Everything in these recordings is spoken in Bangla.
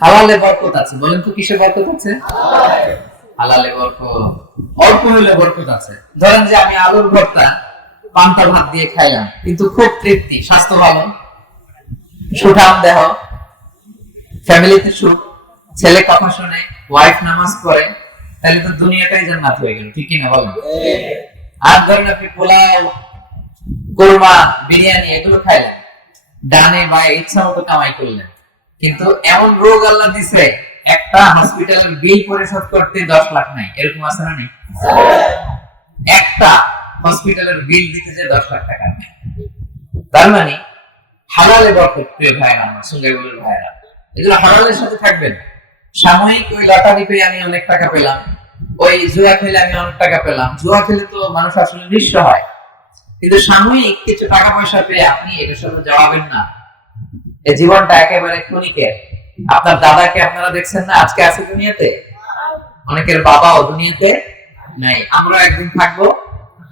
হালালে বরকত আছে। বলেন তো কিসে বরকত আছে? হালালে বরকত। অল্প হলে বরকত আছে। ধরেন যে আমি আলুর ভর্তা পান্তা ভাত দিয়ে খাইলাম, কিন্তু খুব তৃপ্তি, স্বাস্থ্য ভালো, সুঠাম দেহ, ফ্যামিলিতে সুখ, ছেলে কথা শুনে, ওয়াইফ নামাজ পড়ে, তাহলে তো দুনিয়াটাই জান্নাত হয়ে গেল, ঠিক কিনা বলেন? আর ধরেন আপনি পোলাও, কোরমা, বিরিয়ানি এগুলো খাইলেন, ডানে বায়ে ইচ্ছা মতো কামাই করলেন, কিন্তু এমন রোগ আল্লাহ দিছে একটা হসপিটালের বিল পরিশোধ করতে 10 লাখ নাই, এরকম আছে না? নেই? একটা হসপিটালের বিল দিতে যে 10 লাখ টাকা নেই। তার মানে হালালে বরকত। প্রিয় ভাইরা আমার, সঙ্গে বলুন ভাইরা, এগুলো হালালের সাথে থাকবেন। সাময়িক ওই লটারি পেয়ে আমি অনেক টাকা পেলাম, ওই জুয়া খেলে আমি অনেক টাকা পেলাম, জুয়া খেলে তো মানুষ আসলে নিঃস্ব হয়, কিন্তু সাময়িক কিছু টাকা পয়সা পেয়ে আপনি এটার সাথে জড়াবেন না। এই জীবনটা একেবারে ক্ষণিকের। আপনার দাদাকে আপনারা দেখছেন না, আজকে আছে দুনিয়াতে, অনেকের বাবাও দুনিয়াতে নাই। আমরা একদিন থাকবো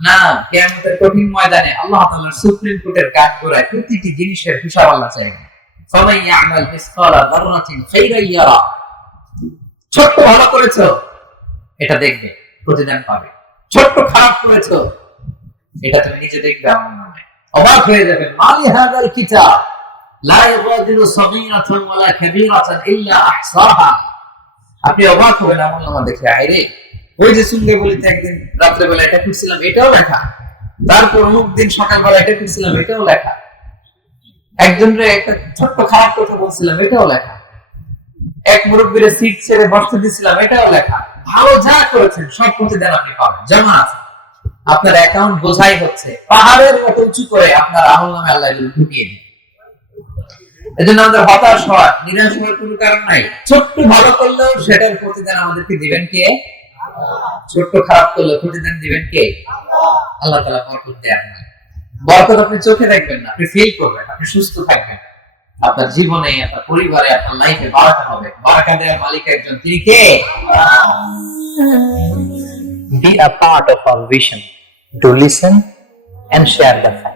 না, কিয়ামতের কঠিন ময়দানে আল্লাহ তাআলার সুপ্রিম কোর্টের কাঠগড়ায় প্রতিটি জিনিসের হিসাব আল্লাহ চাইবেন। ফামান ইয়ামাল মিসকালা যাররাতিন খাইরান ইয়ারা। ছোট্ট ভালো করেছো, এটা দেখবে, প্রতিদান পাবে। ছোট্ট খারাপ করেছো, এটা তুমি নিজে দেখবে, আমার নামে অবাক হয়ে যাবে। মালি হাযাল কিতাব লা ইউগাদিরু সাগীরাতান ওয়ালা কাবীরাতান ইল্লা আহসাহা। আপনি অবাক হবেন আমলনামা দেখে। আরে ওই যে সুঙ্গে বলিতে একদিন রাত্রে বেলা এটা করছিলাম, এটাও লেখা, তারপর অমুক দিন সকালবেলা এটা করছিলাম, এটাও লেখা, একজনের একটা ছোট্ট খারাপ কথা বলছিলাম, এটাও লেখা, এক মুরব্বীর সিট ছেড়ে বসতে দিছিলাম, এটাও লেখা। ভালো যা করেছেন সব প্রতিদান আপনি পাবেন, জমা আছে। আপনার অ্যাকাউন্ট বোঝাই হচ্ছে, পাহাড়ের মতো উঁচু করে আপনার আমলনামে আল্লাহ এগুলো ঢুকিয়ে দিন। এজন্য আমাদের হতাশ হওয়ার, নিরাশ হওয়ার কোনো কারণ নাই। ছোট্ট ভালো করলেও সেটার প্রতিদান আমাদেরকে দিবেন কে? ছোট্ট খারাপ করলেও প্রতিদান দিবেন কে? আল্লাহ তাআলা বরকত দেন। বরকত আপনি চোখে দেখবেন না, আপনি ফিল করবেন, আপনি সুস্থ থাকবেন, আপনার জীবনে, আপনার পরিবারে, আপনার লাইফে বারাকা হবে। বারাকা দেওয়ার মালিক একজন, তিনি কে? Be a part of our vision to listen and share the fact.